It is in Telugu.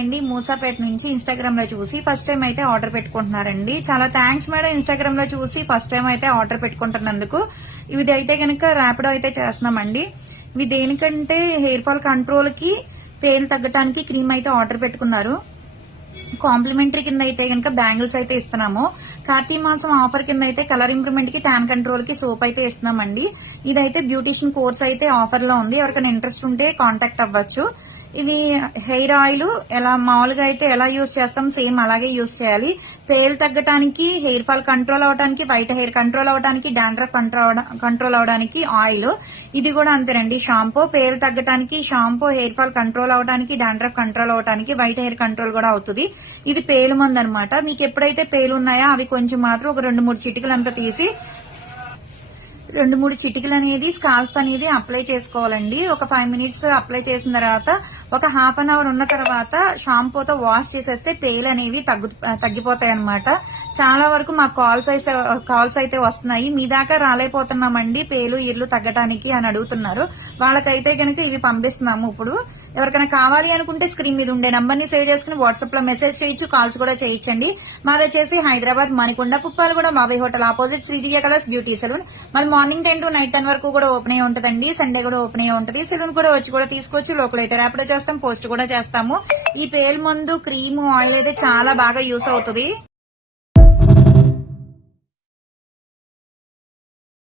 అండి మూసాపేట నుంచి ఇన్స్టాగ్రామ్ లో చూసి ఫస్ట్ టైం అయితే ఆర్డర్ పెట్టుకుంటున్నారండి. చాలా థ్యాంక్స్ మేడం, ఇన్స్టాగ్రామ్ లో చూసి ఫస్ట్ టైం అయితే ఆర్డర్ పెట్టుకుంటున్నందుకు. ఇది అయితే కనుక ర్యాపిడో అయితే చేస్తున్నామండి. ఇవి దేనికంటే హెయిర్ ఫాల్ కంట్రోల్ కి, పేలు తగ్గటానికి క్రీమ్ అయితే ఆర్డర్ పెట్టుకున్నారు. కాంప్లిమెంటరీ కింద అయితే కనుక బ్యాంగిల్స్ అయితే ఇస్తున్నాము. కార్తీక మాసం ఆఫర్ కింద అయితే కలర్ ఇంప్రూవ్మెంట్ కి, ట్యాన్ కంట్రోల్ కి సోప్ అయితే ఇస్తున్నామండి. ఇదైతే బ్యూటిషియన్ కోర్స్ అయితే ఆఫర్ లో ఉంది. ఎవరికైనా ఇంట్రెస్ట్ ఉంటే కాంటాక్ట్ అవ్వచ్చు. ఇవి హెయిర్ ఆయిల్ ఎలా మామూలుగా అయితే ఎలా యూజ్ చేస్తాం సేమ్ అలాగే యూజ్ చేయాలి. పేలు తగ్గటానికి, హెయిర్ ఫాల్ కంట్రోల్ అవడానికి, వైట్ హెయిర్ కంట్రోల్ అవడానికి, డాండ్రఫ్ కంట్రోల్ అవడానికి ఆయిల్. ఇది కూడా అంతేనండి. షాంపూ పేలు తగ్గటానికి, షాంపూ హెయిర్ ఫాల్ కంట్రోల్ అవడానికి, డాండ్రఫ్ కంట్రోల్ అవడానికి, వైట్ హెయిర్ కంట్రోల్ కూడా అవుతుంది. ఇది పేలు మందు అనమాట. మీకు ఎప్పుడైతే పేలు ఉన్నాయో అవి కొంచెం మాత్రం ఒక 2-3 చిటికలు అంతా తీసి 2-3 చిటికలు అనేది స్కాల్ప్ అనేది అప్లై చేసుకోవాలండి. ఒక 5 మినిట్స్ అప్లై చేసిన తర్వాత ఒక హాఫ్ అన్ అవర్ ఉన్న తర్వాత షాంపూతో వాష్ చేసేస్తే పేలు అనేవి తగ్గిపోతాయి అనమాట. చాలా వరకు మాకు కాల్స్ అయితే వస్తున్నాయి, మీ దాకా రాలేకపోతున్నామండి పేలు ఇర్లు తగ్గటానికి అని అడుగుతున్నారు. వాళ్ళకైతే కనుక ఇవి పంపిస్తున్నాము. ఇప్పుడు ఎవరికైనా కావాలి అనుకుంటే స్క్రీన్ మీద ఉండే నంబర్ ని సేవ్ చేసుకుని వాట్సాప్ లో మెసేజ్ చేయొచ్చు, కాల్స్ కూడా చేయొచ్చండి. మాది వచ్చేసి Hyderabad Manikonda Puppalaguda Babai hotel opposite Sridivya colours beauty salon. మరి మార్నింగ్ 10 to నైట్ 10 వరకు కూడా ఓపెన్ అయ్యి ఉంటదండి. సండే కూడా ఓపెన్ అయ్యి ఉంటది. సెలూన్ కూడా వచ్చి కూడా తీసుకోవచ్చు. లోకల్ అయితే ర్యాపిడో చేస్తాం, పోస్ట్ కూడా చేస్తాము. ఈ పేలు మందు, క్రీమ్, ఆయిల్ అయితే చాలా బాగా యూస్ అవుతుంది.